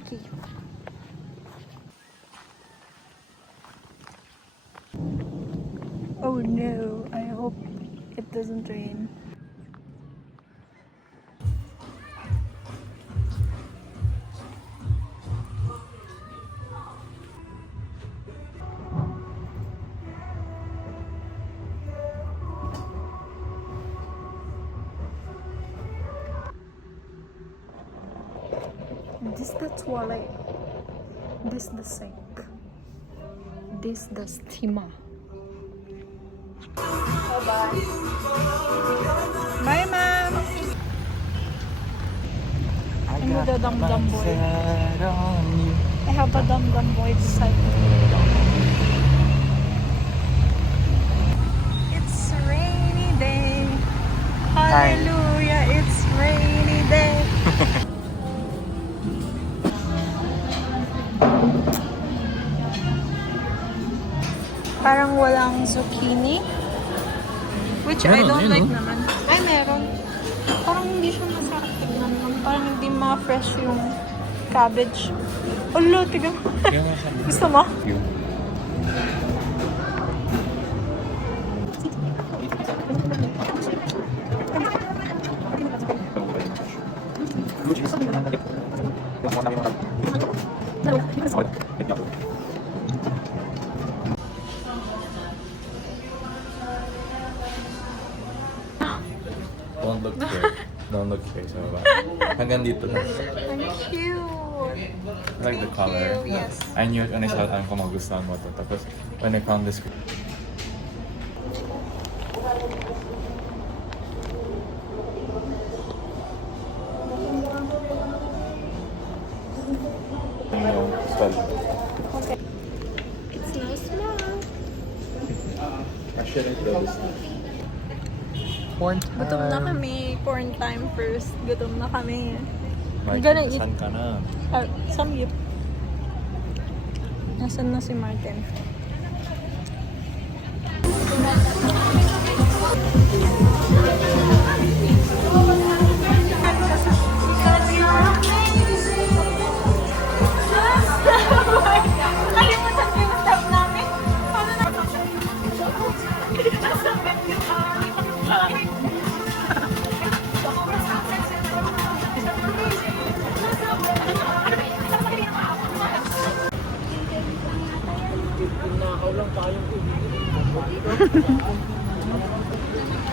Lucky. Oh no, I hope it doesn't rain. This the toilet. This the sink. This the steamer. Bye-bye. Bye, ma'am. I need a dum-dum boy. I have a dum-dum boy beside me. It's a rainy day. Hallelujah, it's rainy day. Parang walang zucchini. Which I don't like naman. Ay, meron. Parang hindi siya masarap tignan naman. Parang hindi ma-fresh yung cabbage. Ulo, tiga. Gusto mo? Don't look here. Don't look here. So, hanggang dito lang. Ang cute. I like the color. Cute, yes. I knew it when I saw it, ko magustuhan mo to. Tapos, when I found this... Okay. It's no small. I shouldn't throw this stuff. Gutom na kami. Porn time first. Gutom na kami. Martin, Gonna eat. saan ka na? Samgyup. Nasaan na si Martin?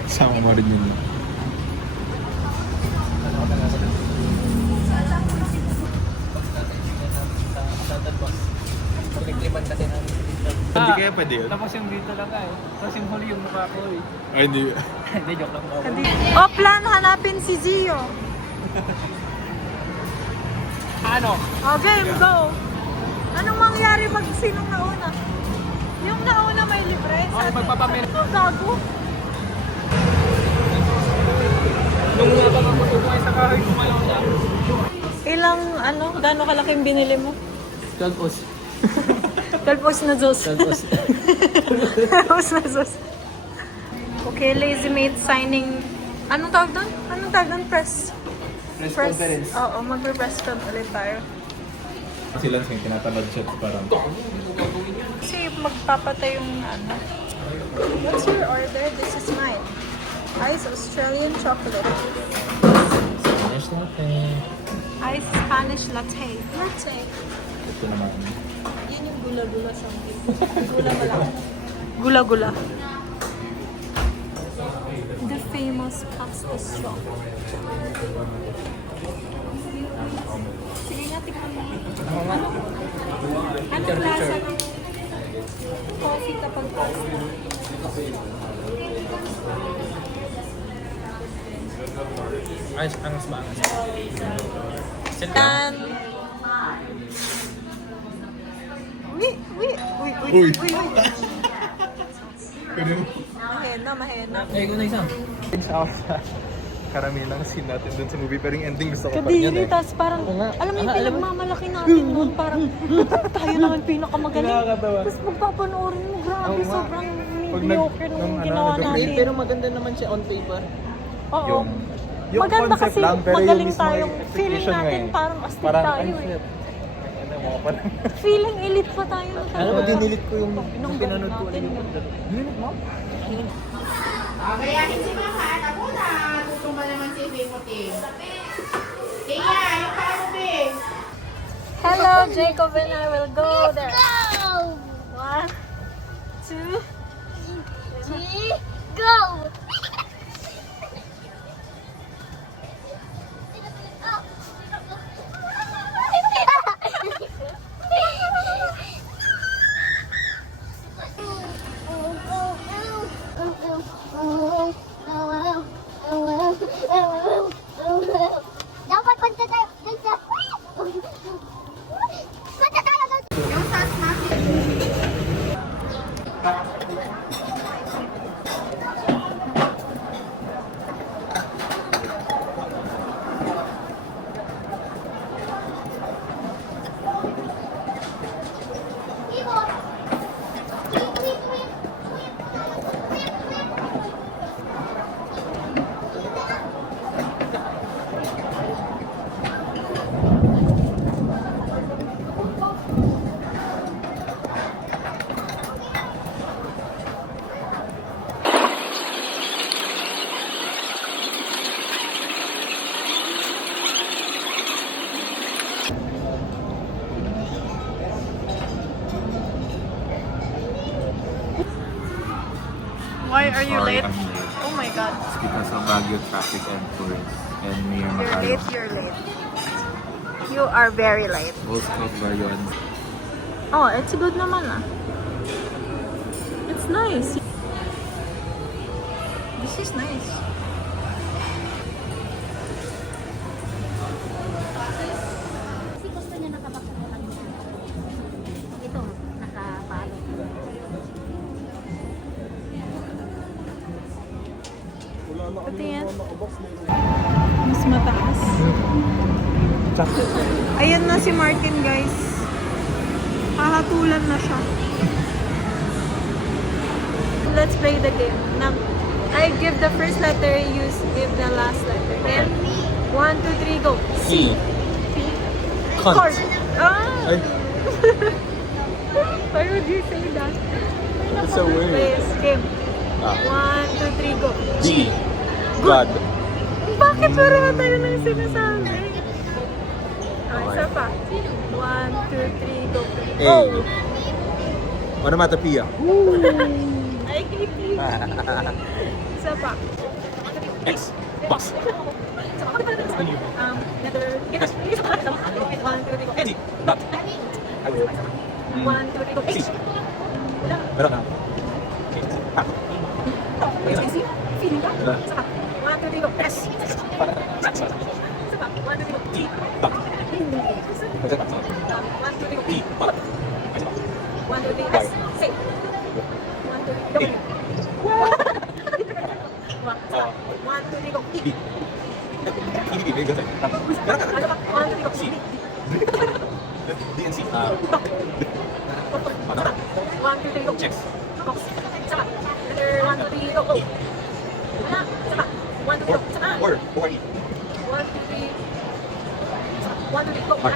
Sama mo rin yun. Hindi kaya pwede yun? Tapos yung dito lang eh. Tapos yung huli yung mukha ko eh. Ay, hindi. Hindi, joke lang ako. Oh, plan hanapin si Zio. Ano? Okay, go. Anong mangyari pag sinong nauna? Yung nauna may libre? Okay, magpapamil. Ano, gago? Nung nabang ako tubuhay sa kahoy, kumalaw na. Ilang, gaano kalaking binili mo? 12 os. 12 os na Diyos. 12 os. 12 os na Diyos. Okay, lazy mate signing. Anong tawag doon? Anong tawag doon? Press. Conference. Oo, magre-press con ulit tayo. Kasi lang siya, tinatamad siya parang... Kasi magpapatay yung What's your order? This is mine. Ice Australian chocolate. Spanish latte. Ice Spanish latte. Latte. Ito naman. Yun yung gula-gula something. Gula mo lang. Gula-gula. The famous pasta shop. Sige nga, tignan mo. Anong lasa ng coffee kapag pasta? Ay, angas ba? Tan. Uy. Mahena. Eh, kung na isang. Karamihan ng scene natin dun sa movie, pero yung ending gusto ko pa rin Kadiri, yan eh. tas parang, alam mo yung pinagmamalaki natin doon, parang tayo naman pinakamagaling. Nakakatawa. Tapos magpapanoorin mo, grabe, Oo nga. sobrang Pag mediocre nung ginawa natin. Pero maganda naman siya on paper. Oo. Yung Maganda concept kasi lang, pero yung magaling mismo tayong feeling execution nga natin eh. parang astig Parang, tayo ay, eh. shit. Mukha pa lang. Feeling elite pa tayo. Alam mo, dinilit ko yung pinanood ko natin. Dinilit mo? Gayahin si Mama, anak mo na. Tutumba naman si Timothy. Kaya, yung kamo, be. Hello, Jacob and I will go there. Go! 1, 2, 3, go! Dapat punta tayo dun sa... Punta tayo dun sa... Yung taas natin. Why are you Sorry, late? I'm late. Oh my god. It's because of Baguio traffic and tourists and near You're Macalo. late, you're late. You are very late. Most of Baguio. Oh, it's good naman ah. It's nice. This is nice. Kasi gusto niya nakabakit ito, nakapalo. Pati yan. Mas mataas. Ayan na si Martin, guys. Hahatulan na siya. Let's play the game. Now, I give the first letter, you give the last letter. Okay? 1, 2, 3, go. C. Court. Ah! Ay. Why would you say that? That's so weird. Please, game. Ah. 1, 2, 3, go. G. God. Bakit pareho tayo nang sinasabi? Ah, Okay. isa pa. 1, 2, 3, go. A. Onomatopoeia. Ay, creepy. Isa pa. X. Box. Letter. Yes. 1, 2, 3, go. Eddie. Not. 1, 2, 3, go. H. Meron na. Ah. Easy. Feeling ka? Wala. Isa pa. 1, 2, 3, go. S. Isa pa. 1, 2, 3, go. T. Dot. 1, 2, 3, go. P. Bot. 1, 2, 3, S. Say. 1, 2, 3, go. 1, 2, 3, go. E. B. B. B. Meron ka. Ano pa? 1, 2, 3, go. C. D and C. 1, 2, 3, go. Checks. Box. Isa pa. Letter 1, 2, 3, go. O. Ano? Isa pa. 1, 2, 3, go. Isa pa. Or. Or E. 1, 2, 3. 1, 2, 3, go. R.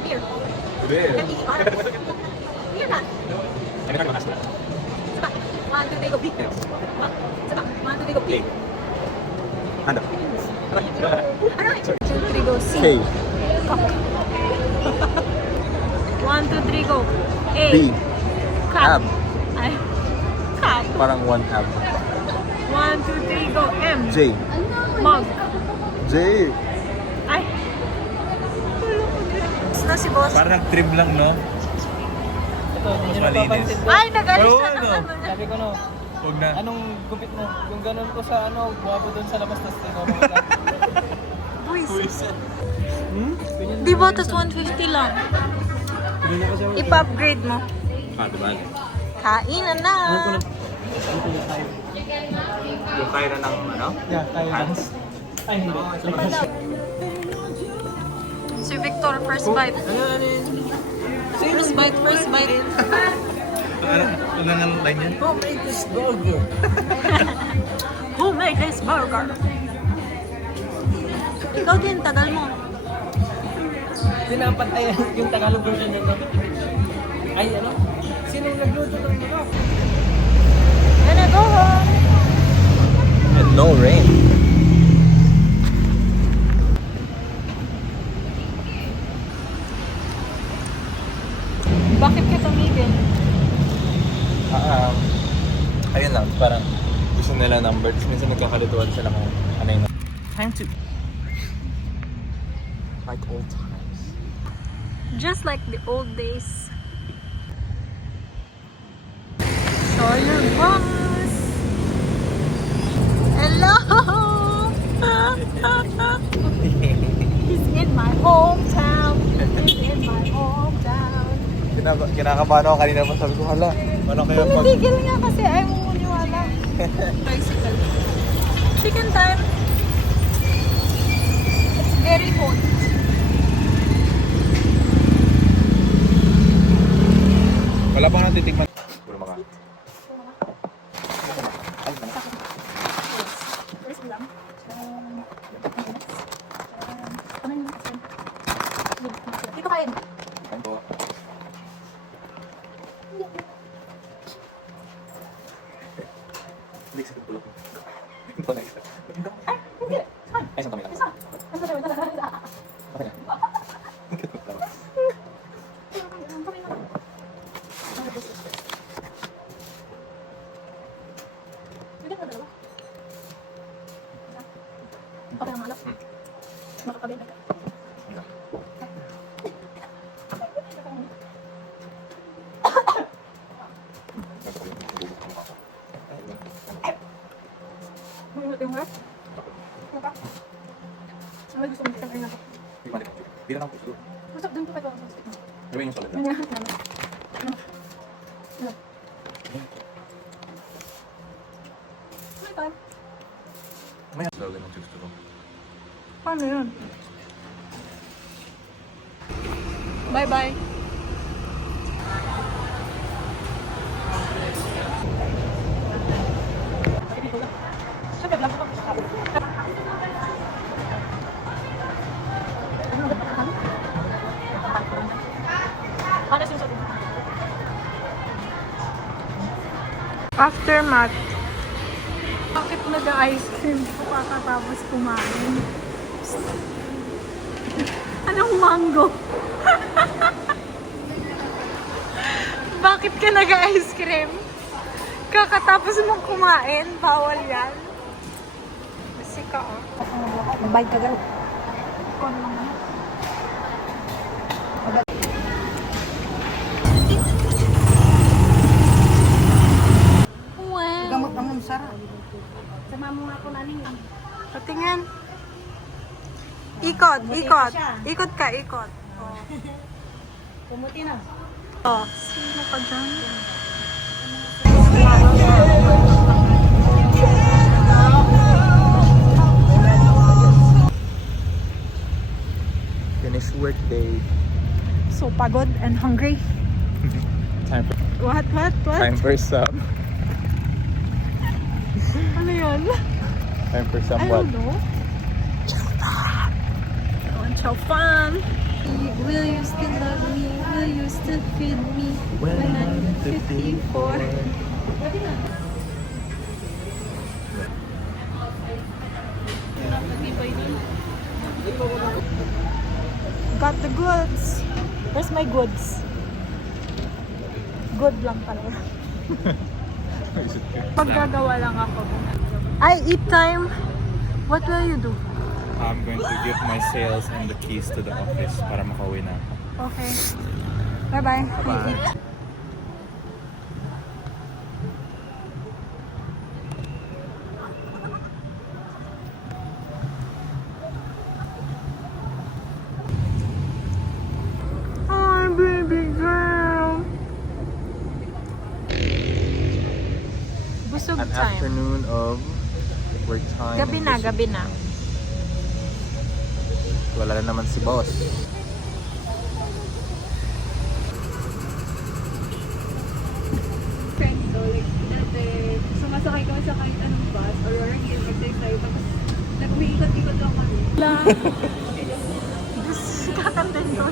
Here. There. M, E, R. Here na. Ano ka naman? Isa pa. 1, 2, 3, go. B. Isa pa. 1, 2, 3, go. B. Handa. Ano? 2, 3, go. C. K. 1, 2, 3, go. A. B. Cat. Ab. Ay. Cat. Parang one ab. 1, 2, 3, go. M. J. Mug. J. Ay. Wala ko din. Na si boss. Parang nag-trim lang, no? Ito, hindi Mas malinis. Ay, nag-alis Oo, na ng no. ano niya. Sabi ko no, Huwag na. anong gupit mo? Yung ganun ko sa ano, guwapo doon sa labas, tas ikaw mo Buwis. Di ba? Tas 150 lang. Ipa-upgrade mo. Ah, diba? Kainan na. Yung kaya na ng, ano? Yeah, tayo. Hands? Ay, hindi. Si Victor, first bite. First bite, first bite. Ano nga ang line yan? Who made this burger? Who made this burger? Ikaw din, tagal mo. Pinapatayan yung Tagalog version ng ay ano? Sinong nagluto ng mga? Gonna go home. And no rain. Bakit ka tumigil? Ayun lang, parang gusto nila number. Tapos minsan nagkakalituan sila kung ano yun. Time to... Like old times. Just like the old days. Show your boss. Hello. He's in my hometown. He's in my hometown. Kinakabahan ako kanina pa, sabi ko, hala, paano kaya pag... Tumigil nga kasi ayaw mo maniwala. Bicycle. Chicken time. It's very hot. Wala pa nang titikman. Puro maka. Dito kain. Ayun po. Hindi, sa tulog. Ayun po, next. Ay, isang kami lang. Okay na. Okay lang, alam. Makakabit na. Yung work? Ano ka? Ano gusto mo isang anak? Hindi na lang po. Masap din po kayo. Gawin yung solid Ano lang. nga? Ano? Ano? May time. May solid ng juice to. Paano yun? Bye-bye. Aftermath. Bakit nag-ice cream ko kakatapos kumain? Anong mango? Bakit ka nag-ice cream? Kakatapos mong kumain? Bawal yan. Kasi ka ah. Nagbayad ka gano'n. Wow. Gamot naman, sarap. Sama mo nga po nanin. Patingin. Ikot, ikot. Ikot ka, ikot. Pumuti na. Oh. Sino ka dyan? Finish work day. So pagod and hungry. Time for What? time for some. Ano yun? Time for I somewhat. don't know. Chow fun. Will you still love me? Will you still feed me when I'm 54? Got the goods. Where's my goods? Good lang pala. Paggagawa lang ako. I eat time. What will you do? I'm going to give my sales and the keys to the office para makauwi na. Okay. Bye-bye. Bye-bye. I eat. Hi, baby girl. Busog An time. afternoon of work time. Gabi na, gabi na. Wala na naman si boss. Friends daw, like, dati, sumasakay kami sa kahit anong bus or nag-exercise tayo, tapos nag-umiikot-ikot lang kami. Kakantay ko.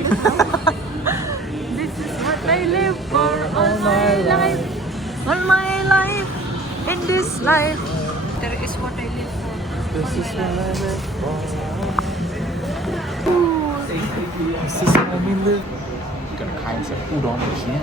This is what I live for all my life. All my life. In this life. There is what I live for. This is what I live for. This is what I live. 跟着看一下不装的片。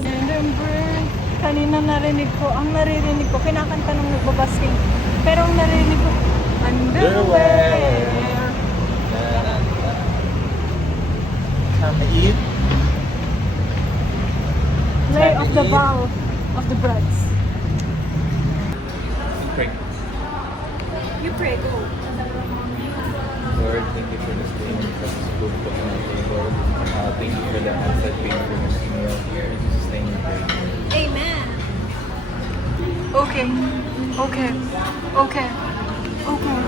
Remember, kanina ang naririnig ko, kinakanta nung nagbabasking. Pero ang naririnig ko, underwear. Time to eat. Lay of the bow of the breads. Pray. You pray, go. Lord, thank you for this day and for this food put on the table. Thank you for the outside faithfulness meal here. In Jesus' name we pray. Amen. Okay. Okay. Okay. Okay.